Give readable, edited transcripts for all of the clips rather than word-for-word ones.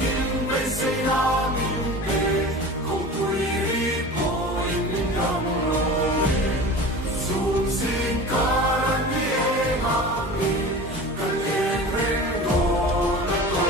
kinh bay xây na min pe ko tui ri po in ram ro zum sin karan ni e ma mi kan en ren do na to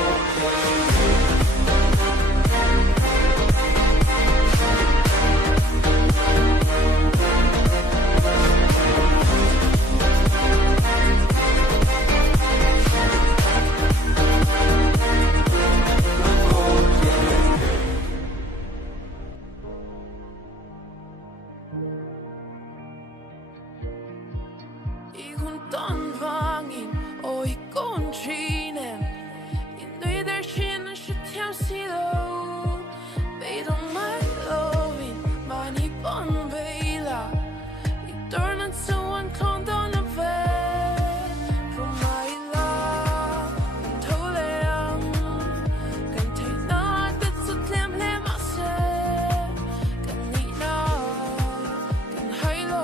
I hun don vangin og I gon trinen I nøy der kjenner seg til silo Beid om meg lovin Man I bon beila I dørnen så han kan donna ved Pro meg la Men tåle an Kan tegna det så glemle masse Kan nina Kan høylo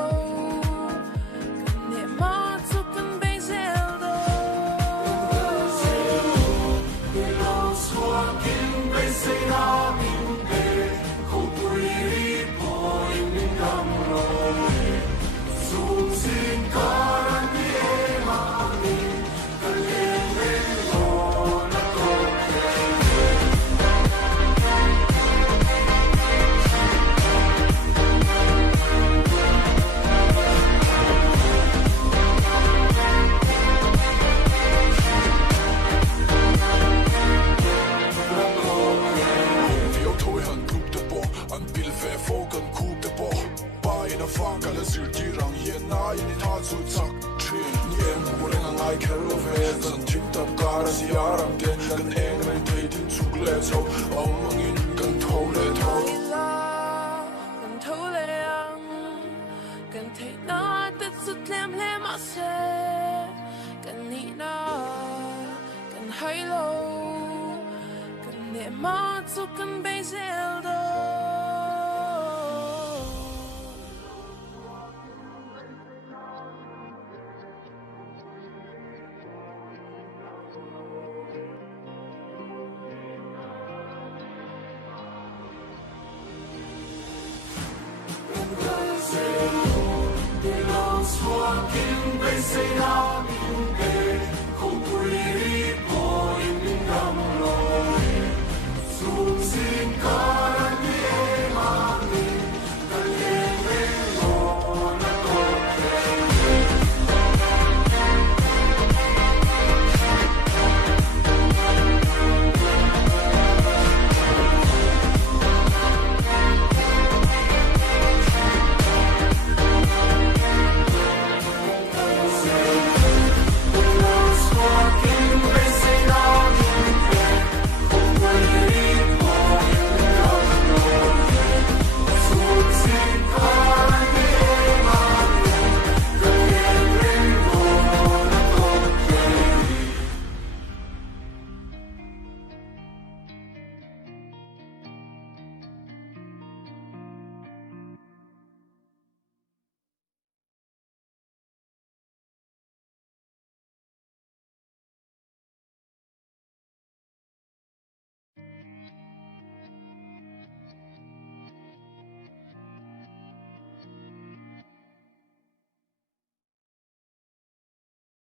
say na min pe ko tui ri po in ram ro zum sin karan ni e ma mi kan en ren do na to Syltirang yen na in ta zu chak thi ni em bulen ang ai khel ve zan thim tap kar si aram te kan eng ren thei tin chuk le chau om mang in kan thau le thau kan thau le ang kan thei na te su tlem le ma se kan ni na kan hai lo kan ne ma zu kan be zel do Walking, they say now.